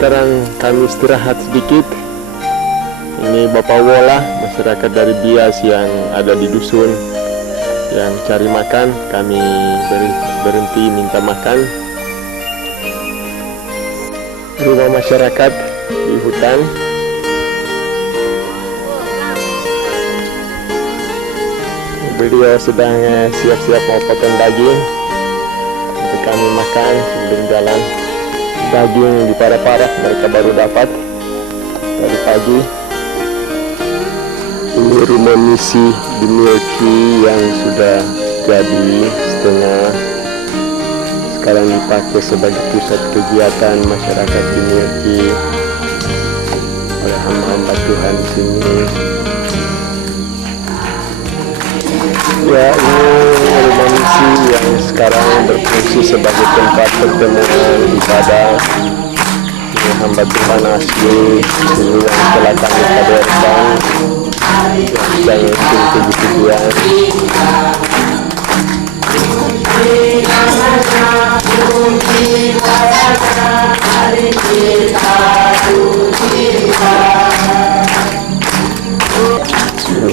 sekarang kami istirahat sedikit. Ini Bapak Wola, masyarakat dari Bias yang ada di dusun yang cari makan. Kami berhenti minta makan. Rumah masyarakat di hutan. Beliau sedang siap-siap mau potong daging untuk kami makan sebelum jalan. Daging di parah-parah mereka baru dapat tadi pagi. Ini rumah misi di Milky yang sudah jadi setengah. Sekarang dipakai sebagai pusat kegiatan masyarakat di Milky oleh hamba-hamba Tuhan di sini. Ya, ini rumah misi yang sekarang berfungsi sebagai tempat pertemuan ibadah. Ini hamba Tuhan asli ini yang telah kami kaderkan, yang sedang puji-pujian.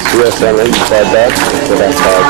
Suasana ibadat masyarakat.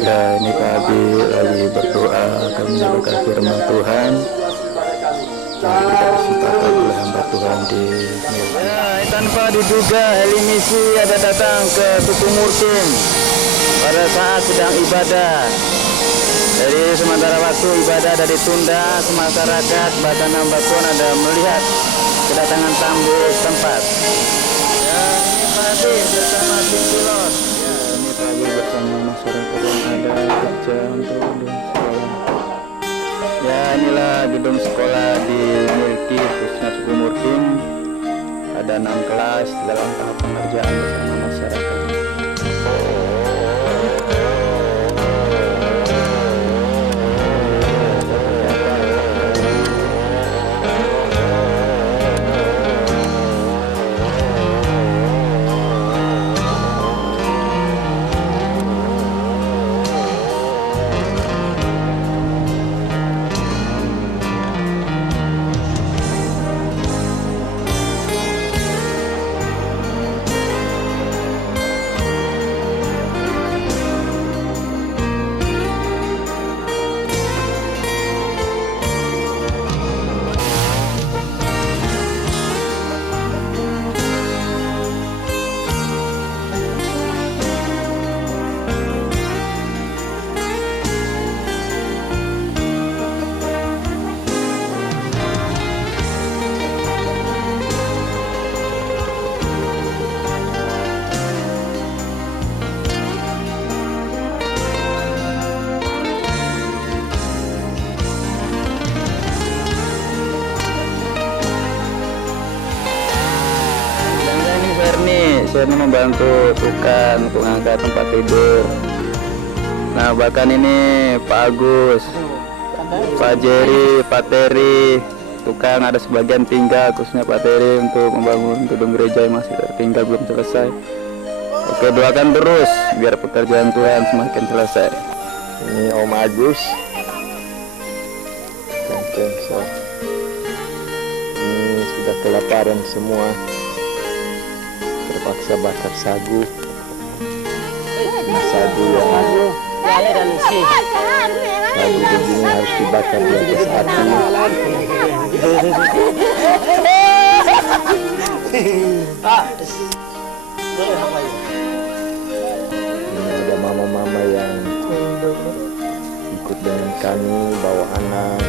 Ya, ini Pak Abi lagi berdoa, kami menyampaikan firman Tuhan yang dikasih oleh hamba Tuhan di ya, tanpa diduga heli misi ada datang ke Tuku Murtim pada saat sedang ibadah. Jadi sementara waktu ibadah ada ditunda, masyarakat bahkan hamba Tuhan ada melihat kedatangan tamu tempat. Ya, ini Pak Abi bersama tim pilot. Lagi bersama masyarakat yang ada kerja untuk gedung sekolah. Ya, inilah gedung sekolah di Milky khususnya Suku Murtim. Ada 6 kelas dalam tahap pengerjaan bersama masyarakat. Saya ini membantu tukang untuk mengangkat tempat tidur. Nah, bahkan ini Pak Agus, Pak Jerry, Pak Terry, tukang ada sebagian tinggal, khususnya Pak Terry untuk membangun gedung gereja yang masih tertinggal belum selesai. Oke, doakan terus biar pekerjaan Tuhan semakin selesai. Ini Om Agus. Ini sudah kelaparan semua. Terpaksa bakar sagu. Sagu yang sagu begini harus dibakar di atas api. Ini ada mama-mama yang ikut dengan kami bawa anak.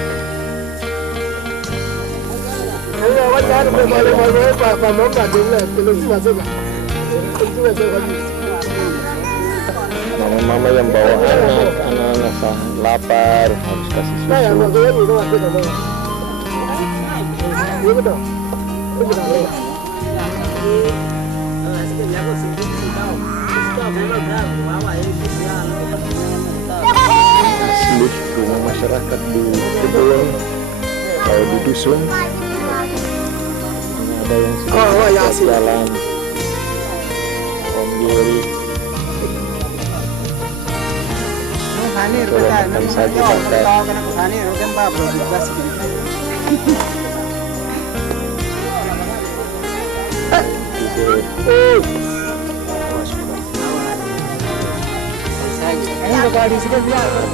Mama-mama yang bawa anak-anak lapar harus kasih susu. Asli rumah masyarakat di kebun kalau di dusun ada yang sudah jalan Ombiri makan sagu bakar.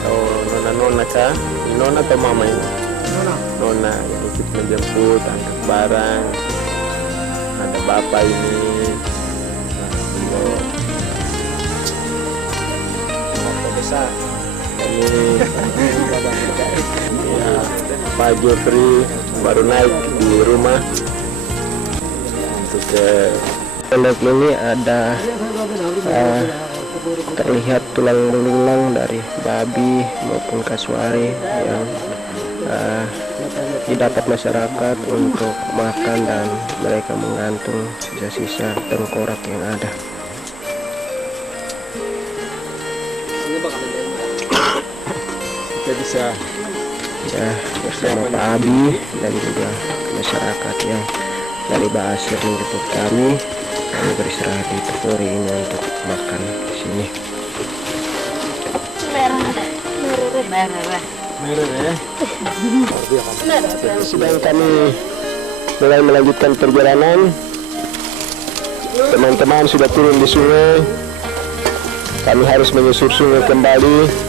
Oh, nona-nona kah? Ini nona atau mama ini? Nona yang ikut menjemput, angkat barang. Ada bapak ini. Bapak besar. Ini ya, Pak Jeffrey baru naik di rumah. Untuk pondok ini ada terlihat tulang belulang dari babi maupun kasuari yang didapat masyarakat untuk makan, dan mereka menggantung sisa-sisa tengkorak yang ada. Kita bisa ya bersama Pak Abi dan juga masyarakat yang dari Basir menjemput kami beristirahat di Tepuri ini untuk makan di sini. Sedang kami mulai melanjutkan perjalanan. Teman-teman sudah turun di sungai. Kami harus menyusur sungai kembali.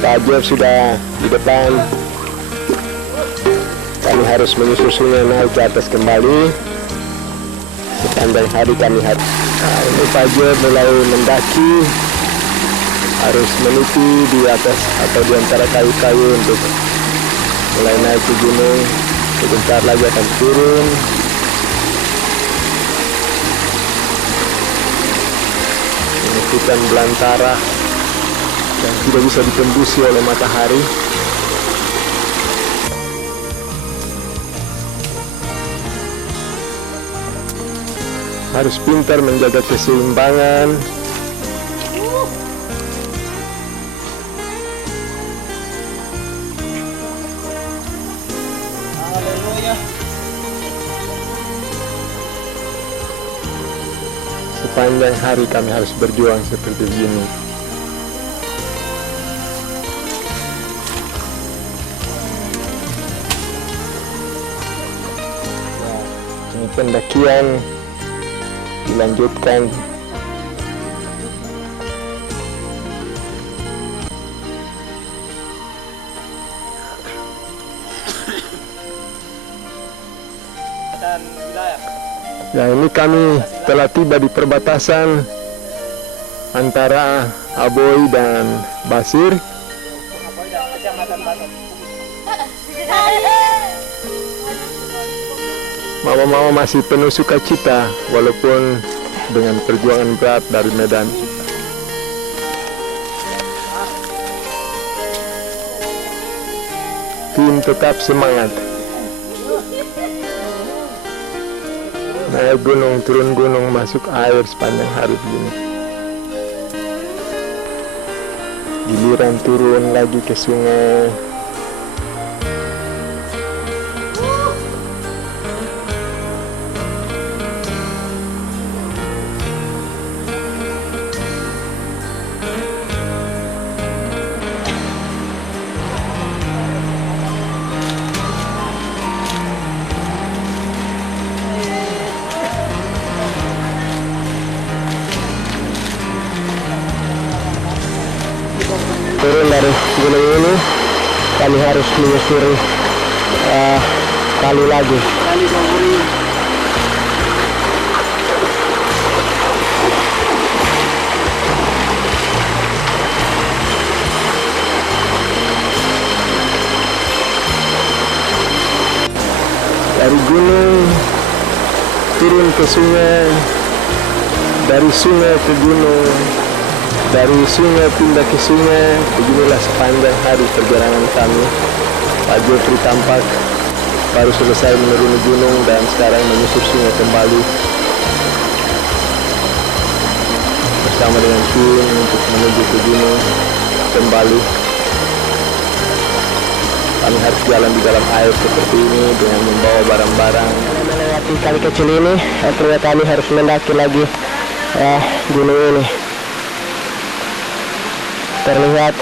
Pak Jeff sudah di depan. Kami harus menyusur sungai naik ke atas kembali. Sepanjang hari kami harus ini Pak Jeff mulai mendaki, harus meniti di atas atau di antara kayu-kayu untuk mulai naik ke gunung. Sebentar lagi akan turun. Ini hutan belantara yang tidak bisa ditembusi oleh matahari. Harus pintar menjaga keseimbangan. Sepanjang hari kami harus berjuang seperti ini. Ini pendakian dilanjutkan. Ya, ini kami telah tiba di perbatasan antara Aboy dan Basir. Mama-mama masih penuh sukacita walaupun dengan perjuangan berat dari medan. Tim tetap semangat. Naik gunung, turun gunung, masuk air sepanjang hari begini. Giliran turun lagi ke sungai. Turun dari gunung ini, kami harus menyusuri kali lagi. ke sungai, dari sungai ke gunung, dari sungai pindah ke sungai. Beginilah sepanjang hari perjalanan kami. Pak Jeffrey tampak baru selesai menuruni gunung dan sekarang menyusur sungai kembali bersama dengan tim untuk menuju ke gunung kembali. Kami harus jalan di dalam air seperti ini dengan membawa barang-barang. Melewati kali kecil ini, ternyata kami harus mendaki lagi gunung ini. Terlihat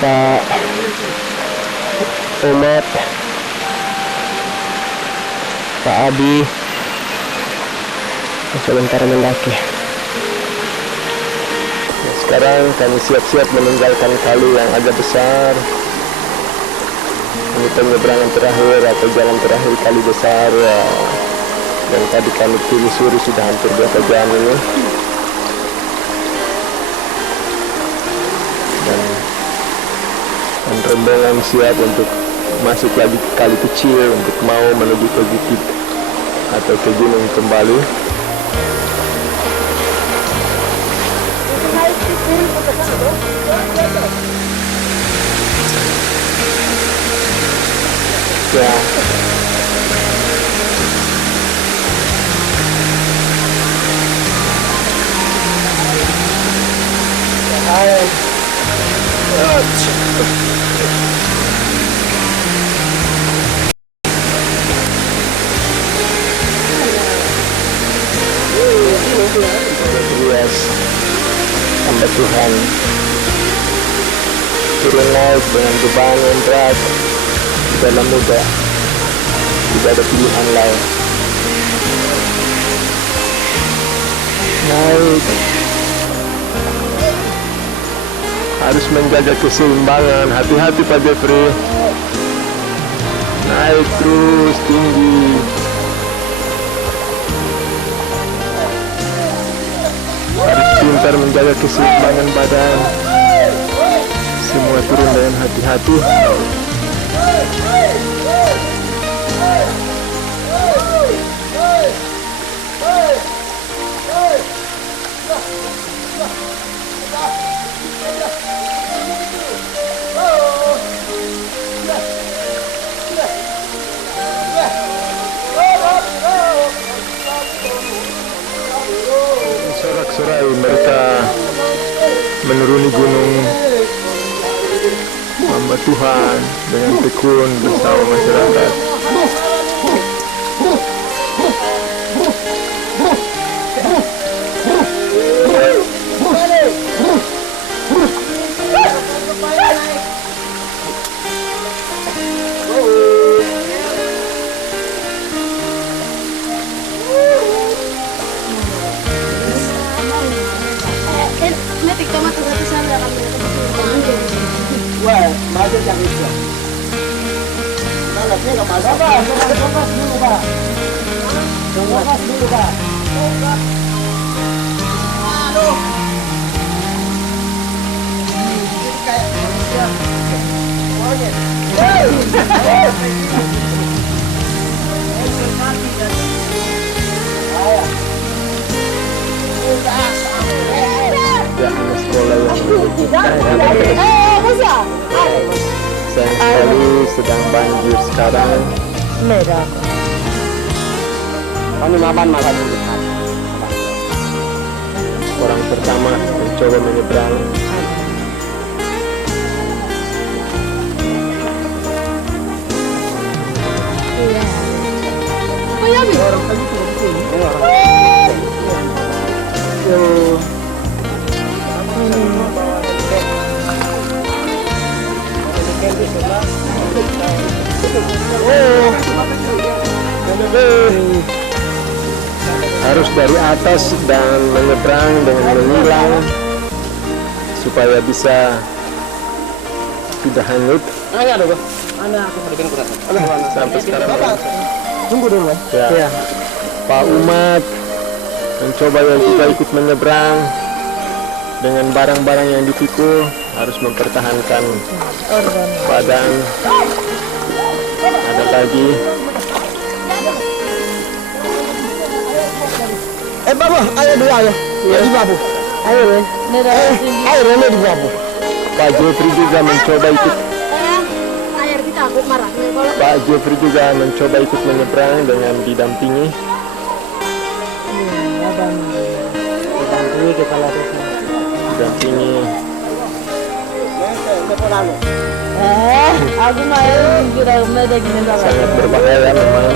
Pak Umat, Pak Abi sebentar mendaki. Sekarang kami siap-siap meninggalkan kali yang agak besar. Ini penyeberangan terakhir atau jalan terakhir kali besar ya. Dan tadi kami telusuri sudah hampir 2 jam ini. Dan rombongan siap untuk masuk lagi ke kali kecil untuk mau menuju ke bukit atau ke gunung kembali. Ya. Yes, hamba Tuhan turun naik dengan beban yang berat di dalam muda, tidak ada pilihan lain. Naik harus menjaga keseimbangan. Hati-hati Pak Jeffrey. Naik terus tinggi. Harus pintar menjaga keseimbangan badan. Semua turun dengan hati-hati. Sorak-sorai mereka menuruni gunung hamba Tuhan dengan tekun bersama masyarakat. Wah, masuk yang itu. Nah, nggak masalah. Tunggas dulu, Pak. Tunggas dulu, Pak. Aduh. Ini kayak manusia. Monyet. Ya, hanya sekolah yang sayang sekali sedang banjir sekarang. Merah. Kami makan dulu. Orang pertama mencoba menyeberang. Oh ya, orang tadi turun sini. Harus dari atas dan menyeberang dengan menyilang supaya bisa tidak hanyut. Sampai sekarang Tunggu dulu, ya. Pak Umat mencoba yang juga ikut menyeberang dengan barang-barang yang dipikul, harus mempertahankan badan. Ada lagi Babu, ayo dulu ayo. Ya di Babu. Ayo deh. Ayo deh di Babu. Pak Jeffrey juga mencoba ikut. Air kita aku marah. Pak Jeffrey juga mencoba ikut menyeberang dengan didampingi. Didampingi kepala desa. Didampingi. Aku main kira udah gini Sangat berbahaya memang.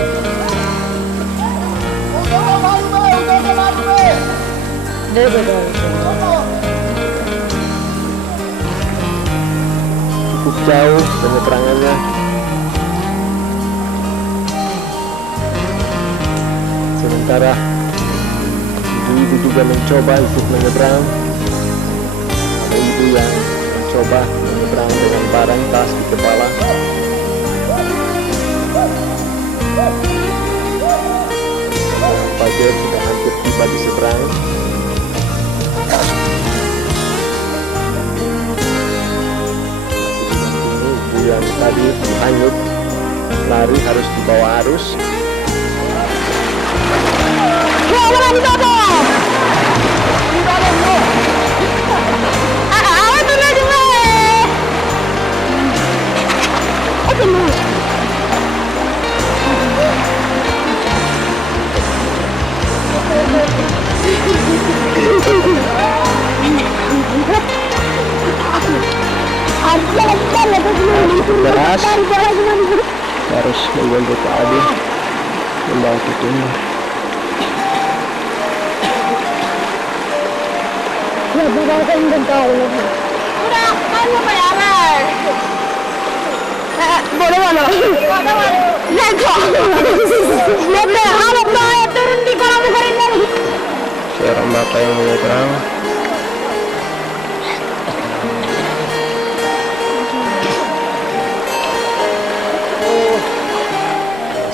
Cukup jauh penyeberangannya. Sementara ibu-ibu juga mencoba ikut menyeberang. Ada ibu yang mencoba menyeberang dengan barang tas di kepala. Fajar sudah hampir tiba di seberang. Ibu yang tadi hanyut lari harus dibawa arus. Deras harus membantu Pak Adi membantu timnya. Ya, bapak kan belum tahu. Udah, kan mau bayaran. Boleh mana? Nego. Nego, harap bayar turun di kolam ikan ini. Seorang bapak yang menyeberang.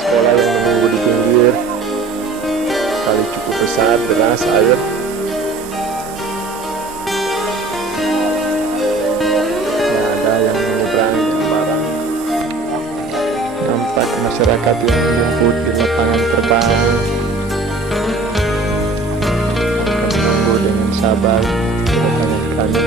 Sekolah yang menunggu di pinggir. Kali cukup besar, deras air. Masyarakat yang menjemput di lapangan terbang akan menunggu dengan sabar kedatangan kami.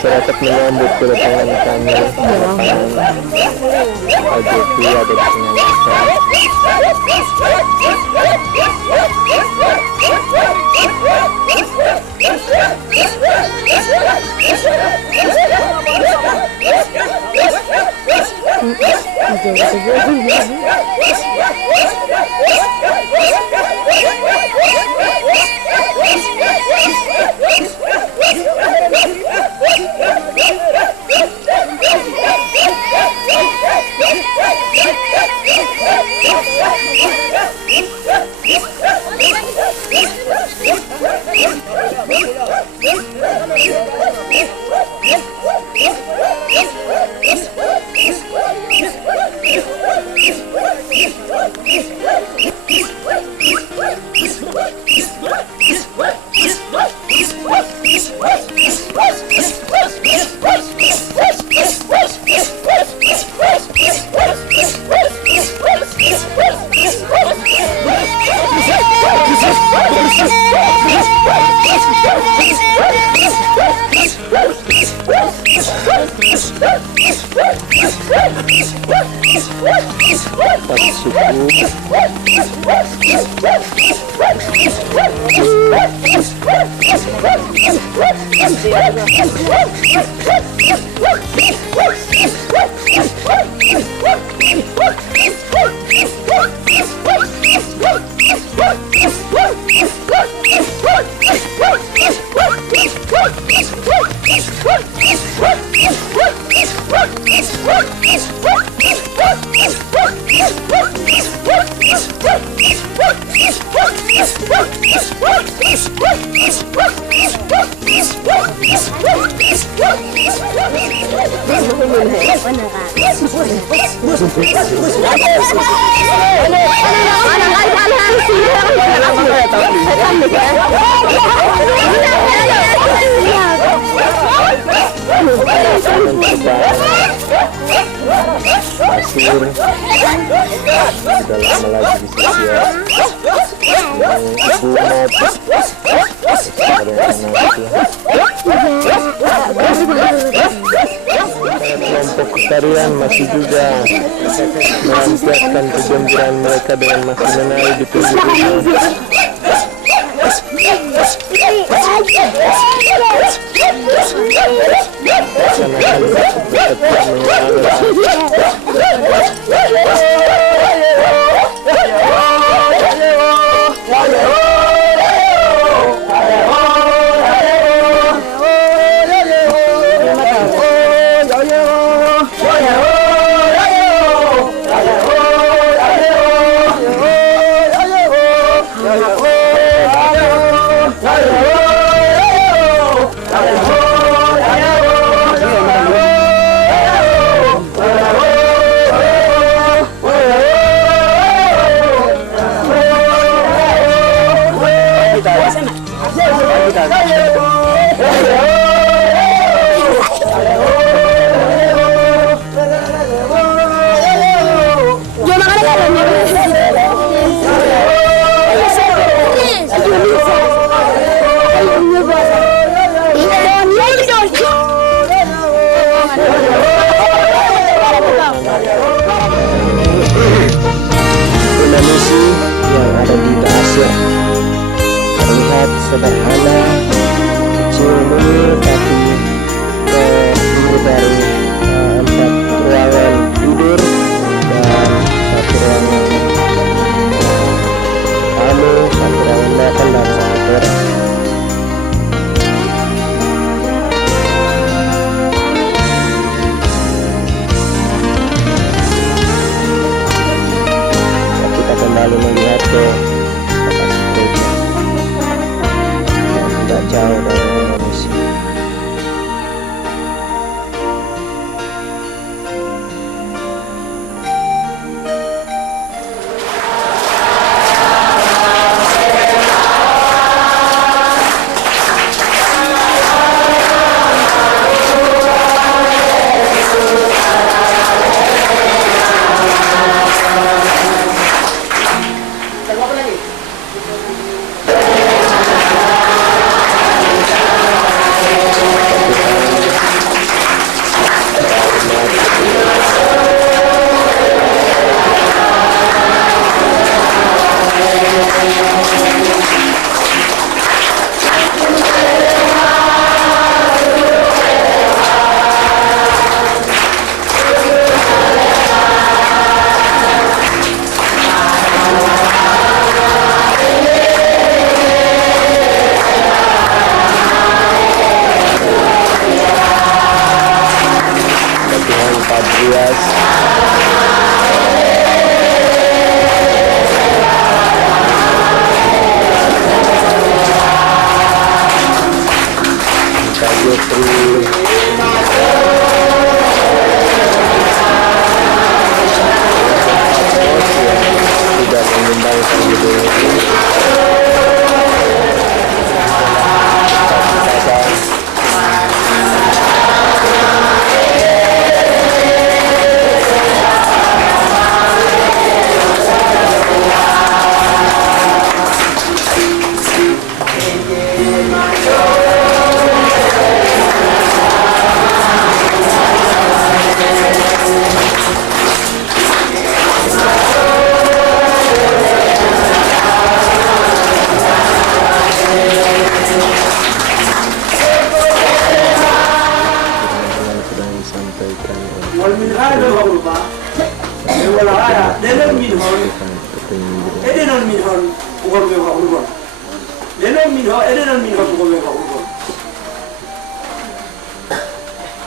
Masyarakat menyambut kedatangan kami. Pak Jeffrey ada di tengah suku. Pasir sudah lama lagi bisa siap. Ibu mau kelompok tarian masih juga melampiaskan kegembiraan mereka dengan masih menari di pinggir rumah. Indonesia yang ada di Asia terlihat sederhana, kecil mungil, tapi terdiri dari 4 ruangan tidur dan 1 ruangan tamu, 1 ruangan makan dan 1 teras. Kembali melihat ke lokasi gereja yang tidak jauh dari Indonesia.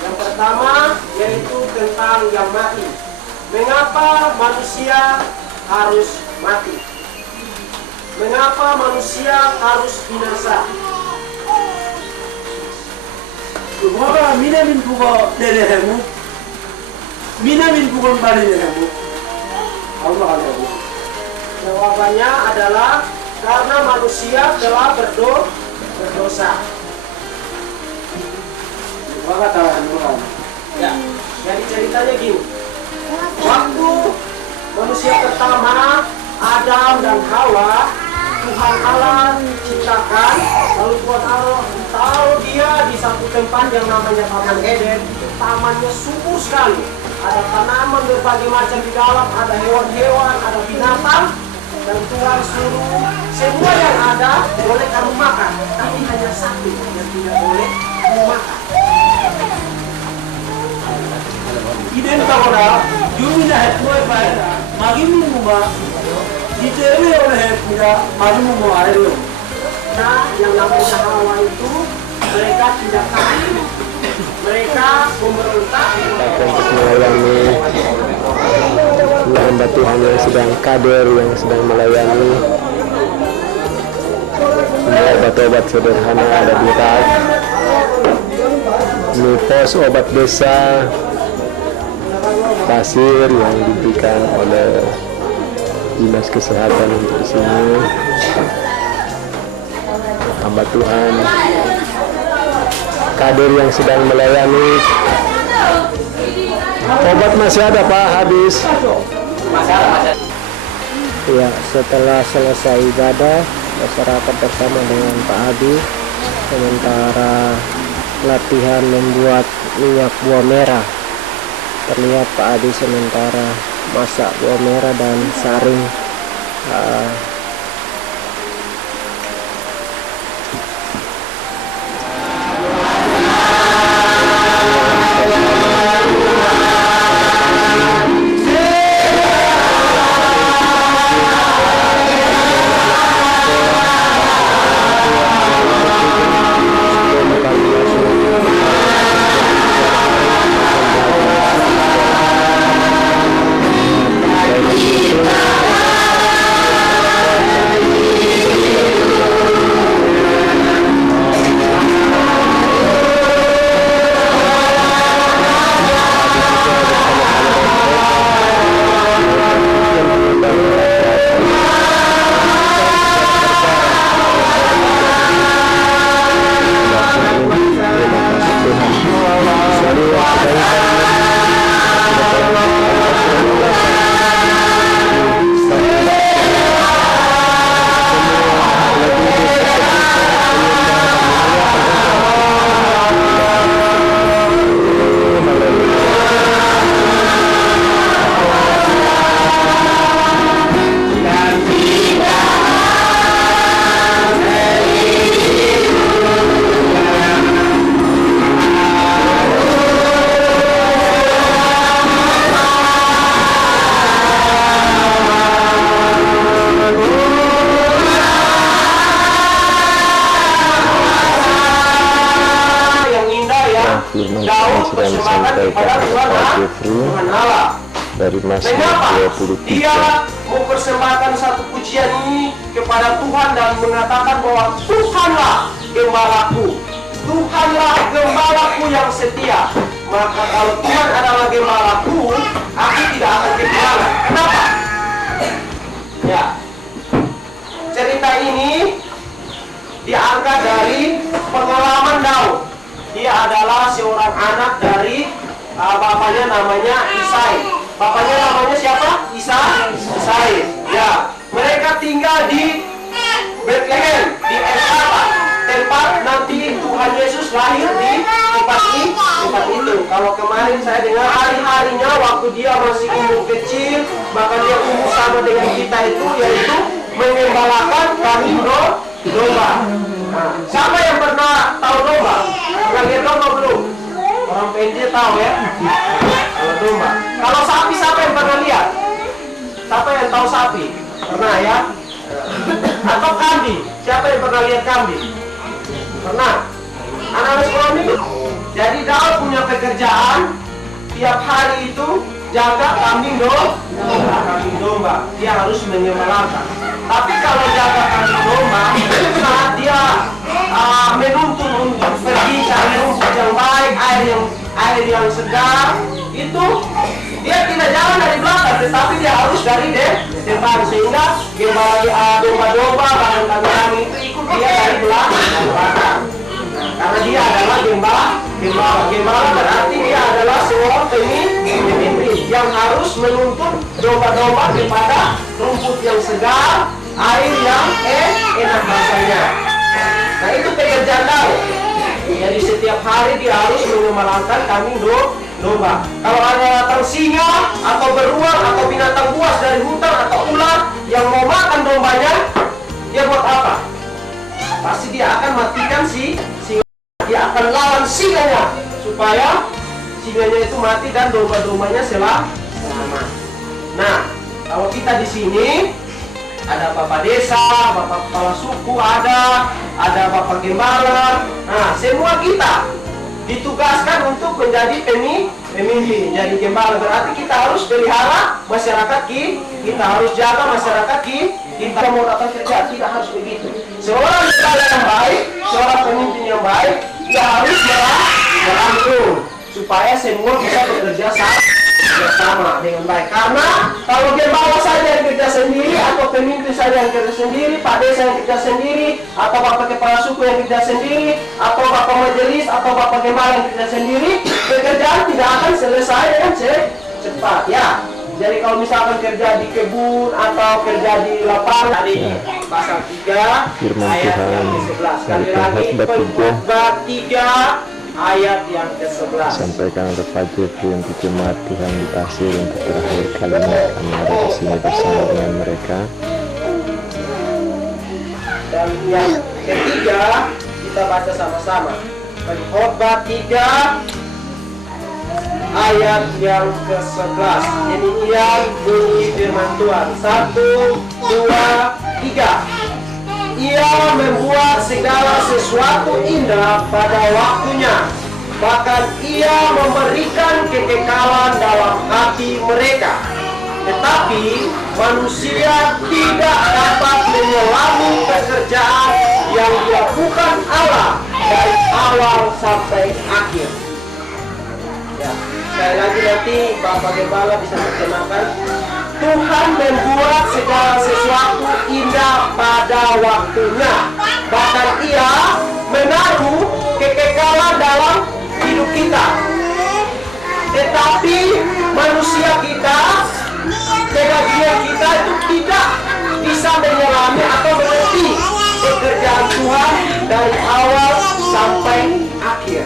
Yang pertama yaitu tentang yang mati. Mengapa manusia harus mati? Mengapa manusia harus binasa? Mengapa mina min buka lelehmu? Mina min bukan balik lelehmu? Allah Allah. Jawabannya adalah karena manusia telah berdosa. Maka tahan. Ya, jadi ceritanya gini. Waktu manusia pertama, Adam dan Hawa, Tuhan Allah ciptakan, lalu Tuhan Allah taruh dia di satu tempat yang namanya Taman Eden. Tamannya subur sekali. Ada tanaman berbagai macam di dalam, ada hewan-hewan, ada binatang, dan Tuhan suruh semua yang ada boleh kamu makan, tapi hanya satu yang tidak boleh kamu makan. Iden tahu jumi dah tuai pada, magi minggu ditewe oleh punya magi minggu air. Nah, yang namanya Hawa itu mereka tidak tahu, mereka memberontak untuk melayani hamba Tuhan yang sedang kader, yang sedang melayani. Obat-obat sederhana ada di tas. Ini pos obat desa, pasir yang diberikan oleh dinas kesehatan untuk di sini. Hamba Tuhan kader yang sedang melayani. Obat masih ada Pak, habis. Ya, setelah selesai ibadah, masyarakat bersama dengan Pak Abi sementara latihan membuat minyak buah merah. Terlihat Pak Adi sementara masak buah merah dan saring firman Tuhan sedang disampaikan oleh Pak Jeffrey dari Mazmur 23. Dia mempersembahkan satu pujian ini kepada Tuhan dan mengatakan bahwa Tuhanlah gembalaku, Tuhanlah gembalaku yang setia. Maka kalau Tuhan adalah gembalaku, aku tidak akan kehilangan. Kenapa? Ya, cerita ini diangkat dari pengalaman Daud. Dia adalah seorang anak dari bapaknya namanya Isai. Bapaknya namanya siapa? Isai. Ya, mereka tinggal di Bethlehem, di Efrata, tempat nanti Tuhan Yesus lahir di tempat itu. Kalau kemarin saya dengar hari-harinya waktu dia masih umur kecil, bahkan dia umur sama dengan kita itu, yaitu mengembalakan kambing domba. Nah, siapa yang pernah tahu domba? Pernah lihat domba belum? Orang PNJ tahu ya. Kalau domba. Kalau sapi siapa yang pernah lihat? Siapa yang tahu sapi? Pernah ya? Atau kambing? Siapa yang pernah lihat kambing? Pernah? Anak-anak sekolah itu. Jadi Daud punya pekerjaan tiap hari itu jaga kambing domba, dia harus menyembelihkan. Tapi kalau jaga kambing domba, saat dia menuntun untuk pergi cari rumput yang baik, air yang segar, itu dia tidak jalan dari belakang, tetapi dia harus dari depan, sehingga domba-domba kambing itu ikut dia dari belakang. Karena dia adalah gembala berarti dia adalah seorang pemimpin yang harus menuntun domba-domba kepada rumput yang segar, air yang enak rasanya. Nah, itu pekerjaan Daud. Jadi setiap hari dia harus menyembelihkan kambing domba. Kalau ada datang singa atau beruang atau binatang buas dari hutan atau ular yang mau makan dombanya, dia buat apa? Pasti dia akan matikan si singa. Dia akan lawan singanya supaya singanya itu mati dan domba-dombanya selamat. Nah, kalau kita di sini ada bapak desa, bapak kepala suku, ada bapak gembala. Nah, semua kita ditugaskan untuk menjadi pemimpin. Jadi gembala berarti kita harus pelihara masyarakat kita harus jaga masyarakat kita mau datang kerja, tidak harus begitu. Seorang gembala yang baik, seorang pemimpin yang baik, dia harus merangkul supaya semua bisa bekerja bersama dengan baik. Karena kalau gembala saja yang kerja sendiri, atau pemimpin saja yang kerja sendiri, pak desa yang kerja sendiri, atau bapak kepala suku yang kerja sendiri, atau bapak majelis, atau bapak gembala yang kerja sendiri, pekerjaan tidak akan selesai dengan cepat ya. Jadi kalau misalkan kerja di kebun atau kerja di lapangan, tadi pasal 3 Firman ayat Tuhan yang ke-11. Sekali dari lagi Pengkhotbah 3 ayat yang ke-11. Sampaikan oleh Pak Jeffrey untuk jemaat Tuhan di Pasir untuk terakhir kalinya kami ada di sini bersama dengan mereka. Dan yang ketiga kita baca sama-sama. Pengkhotbah 3 ayat yang ke-11. Demikian bunyi firman Tuhan. 1, 2, 3. Ia membuat segala sesuatu indah pada waktunya. Bahkan ia memberikan kekekalan dalam hati mereka. Tetapi manusia tidak dapat menyelami pekerjaan yang dilakukan Allah dari awal sampai akhir. Ya. Sekali lagi nanti Bapak Gembala bisa terjemahkan. Tuhan membuat segala sesuatu indah pada waktunya. Bahkan ia menaruh kekekalan dalam hidup kita. Tetapi manusia kita, sebagian kita itu tidak bisa menyelami atau mengerti pekerjaan Tuhan dari awal sampai akhir.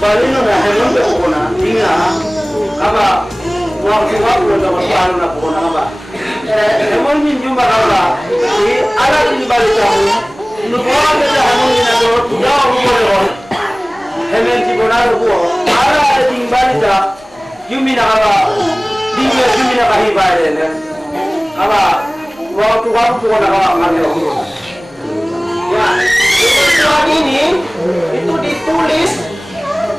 Bali no na hello be ko na dinga aba waktu na masalo na ko na ba mo min jumba kala ala ni bali ta no ko na ta mo ni na do ya mo ko hemen ti bona ko ala ti bali ta yumi na kala dinga yumi na kahi ba ne aba waktu ko na kala ngane ko Ya, Tuhan ini itu ditulis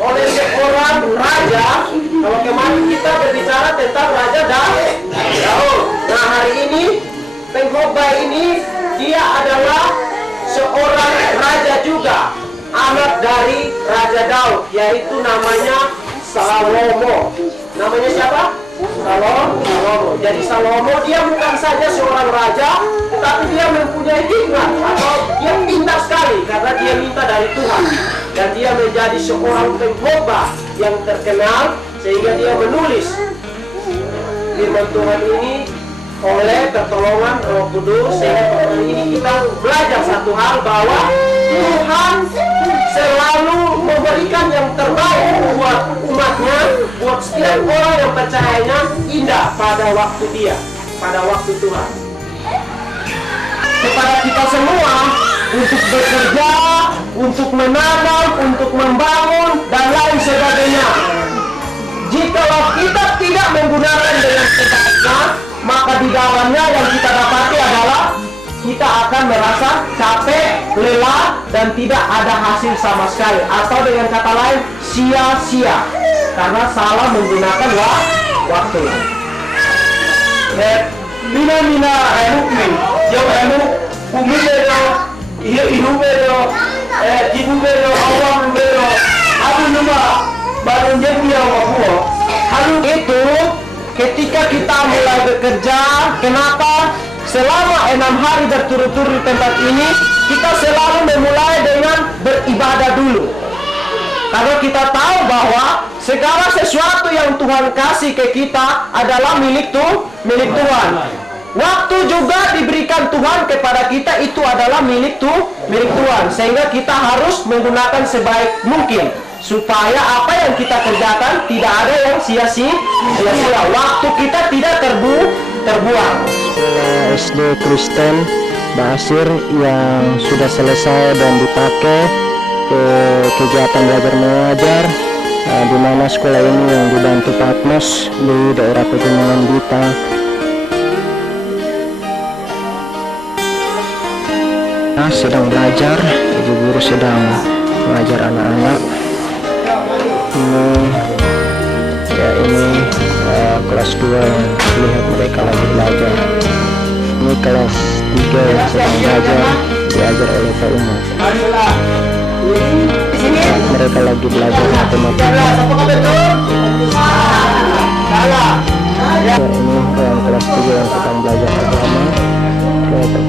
oleh seorang raja. Kalau kemarin kita berbicara tentang Raja Daud. Nah, hari ini Pengkhotbah ini dia adalah seorang raja juga, anak dari Raja Daud, yaitu namanya Salomo. Namanya siapa? Salomo. Jadi Salomo dia bukan saja seorang raja, tetapi dia mempunyai hikmat atau dia pintar sekali karena dia minta dari Tuhan. Dan dia menjadi seorang pengkhotbah yang terkenal sehingga dia menulis firman Tuhan ini oleh pertolongan Roh Kudus. Sehingga hari ini kita belajar satu hal, bahwa Tuhan selalu memberikan yang terbaik buat umatnya, buat setiap orang yang percayanya, indah pada waktu dia, pada waktu Tuhan. Kepada kita semua untuk bekerja, untuk menanam, untuk membangun, dan lain sebagainya. Jikalau kita tidak menggunakan dengan sebaiknya, maka di dalamnya yang kita dapati adalah kita akan merasa capek, lelah, dan tidak ada hasil sama sekali. Atau dengan kata lain, sia-sia karena salah menggunakan waktu. Mina mukmin, yang kumilero, ihubero, jibubero, awamubero, abu nama baru jadi awakwo. Itu ketika kita mulai bekerja, kenapa? Selama 6 hari berturut-turut di tempat ini, kita selalu memulai dengan beribadah dulu. Karena kita tahu bahwa segala sesuatu yang Tuhan kasih ke kita adalah milik Tuhan. Waktu juga diberikan Tuhan kepada kita itu adalah milik Tuhan. Sehingga kita harus menggunakan sebaik mungkin supaya apa yang kita kerjakan tidak ada yang sia-sia. Waktu kita tidak terbuang. Sekolah SD Kristen Basir yang sudah selesai dan dipakai ke kegiatan belajar mengajar, di mana sekolah ini yang dibantu Patmos di daerah Pegunungan Bintang. Sedang belajar, ibu guru sedang mengajar anak-anak. Ini kelas 2 yang lihat mereka lagi belajar. Ini kelas 3 yang sedang diajar oleh Pak Umar. Mereka lagi belajar matematika. Ini yang kelas 3 yang sedang belajar agama. Mereka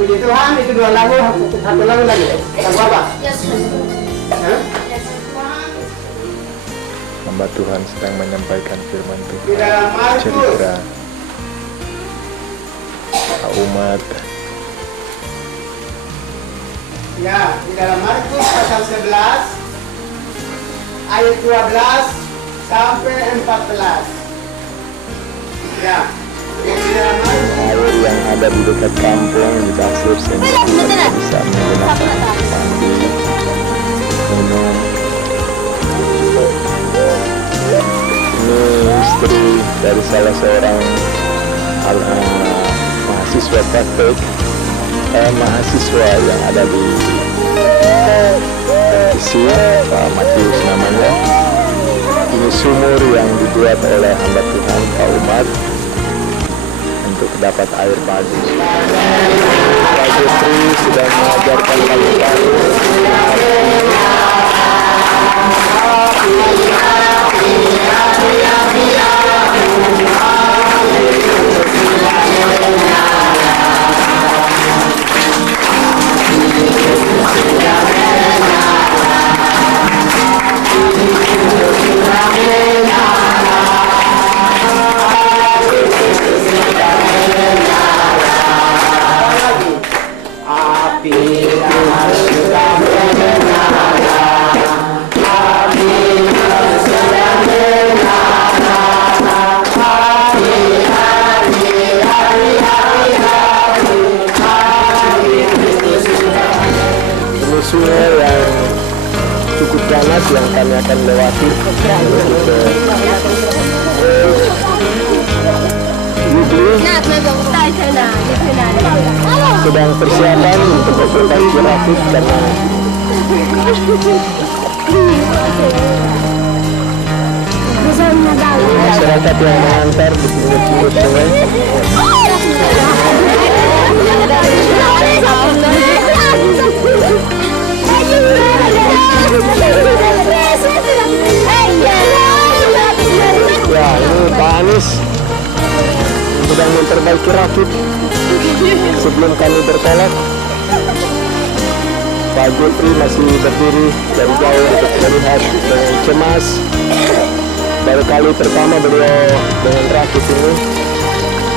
Puji Tuhan, itu 2 lagu, 1 lagu lagi. Lagu apa? Hamba Tuhan sedang menyampaikan firman Di Tuhan. dalam Markus, Cerita umat. ya, di dalam Markus pasal 11 ayat 12 sampai 14. Ya, di dalam Markus. Air yang ada di dekat kampung dibasur sehingga mereka bisa menggunakan mandi, minum. Ini istri dari salah seorang mahasiswa praktek, mahasiswa yang ada di sini, Pak Matius namanya. Ini sumur yang dibuat oleh hamba Tuhan Pak Umar untuk dapat air pagi. Pak Jutri sudah mengajarkan kami sungai yang cukup ganas yang kami akan lewati menuju ke Yubli. Sedang persiapan untuk memperbaiki trafik karena masyarakat yang mengantar di pinggir-pinggir sungai. Ya, ini Pak Anies sedang memperbaiki rakit sebelum kami bertolak. Pak Jeffrey masih berdiri dari jauh untuk melihat dengan cemas. Baru kali pertama beliau dengan rakit ini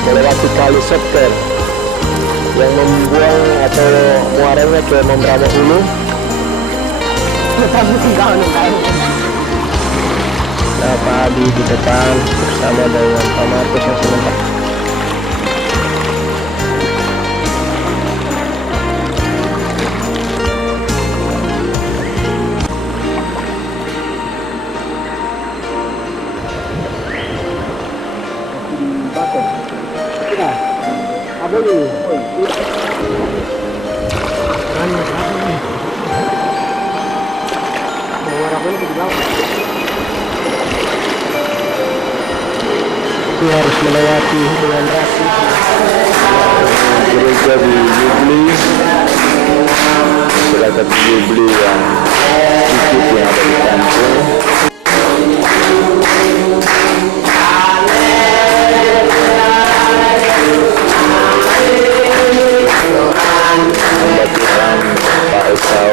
melewati kali Septer yang membuang atau muaranya ke Membramo Hulu. Nah, Pak Adi di depan bersama dengan Pak Markus yang sebentar. Apa ini? Itu harus melewati dengan rapi gereja di Yubli, masyarakat Yubli yang sedikit yang ada di kampung. Kebatiran Pak Esau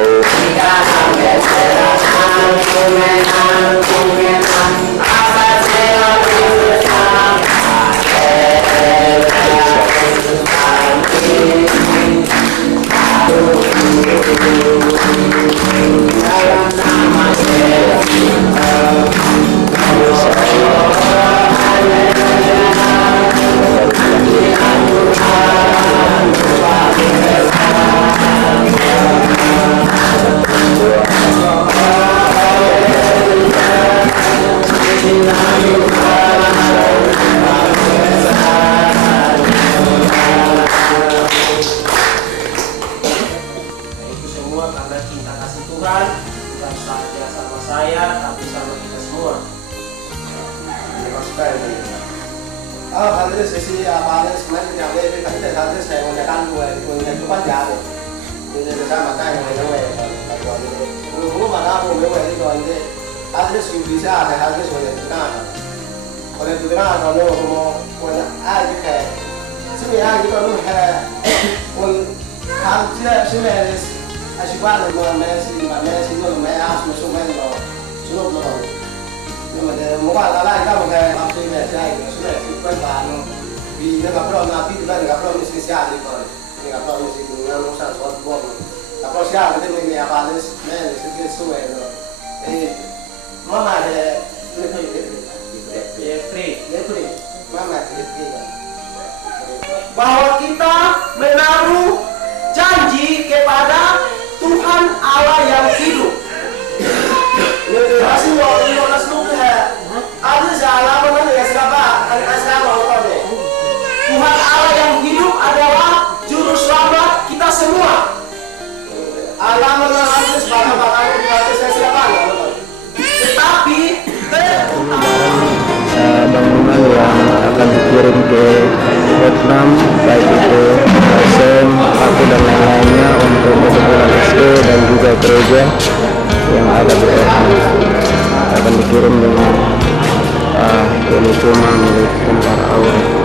Hal sesi apa sebenarnya yang lebih kan tidak ada saya menggunakan dua itu kan jauh. Ini bersama saya menggunakan dulu mana aku menggunakan itu ande ada sih bisa ada semuanya kan. Kalau itu kan kalau mau ada kayak sebenarnya itu kan pun harusnya sebenarnya asyik mau messi itu messi semua semua nhưng mà muốn qua ta lại các một ngày học sinh về đây nó sẽ là sự quen và vì nó gặp rồi là khi bên gặp rồi mình sẽ xa đi rồi mình gặp rồi mình sẽ cùng nhau sản xuất buông gặp rồi xa thì mình nhà bà lên nên sẽ kia xuôi rồi thì mama thì free mama thì free bahwa kita menaruh janji kepada Tuhan Allah yang hidup. Masih mau ada salah mana ya siapa? Tuhan Allah yang hidup adalah juru selamat kita semua. Allah mana ada sebagai saya siapa? Tetapi bangunan yang akan dikirim ke Vietnam, baik itu SM, aku dan lain-lainnya untuk sekolah SD dan juga gereja yang ada di Vietnam akan dikirim dengan ini cuma milik tentara AUR.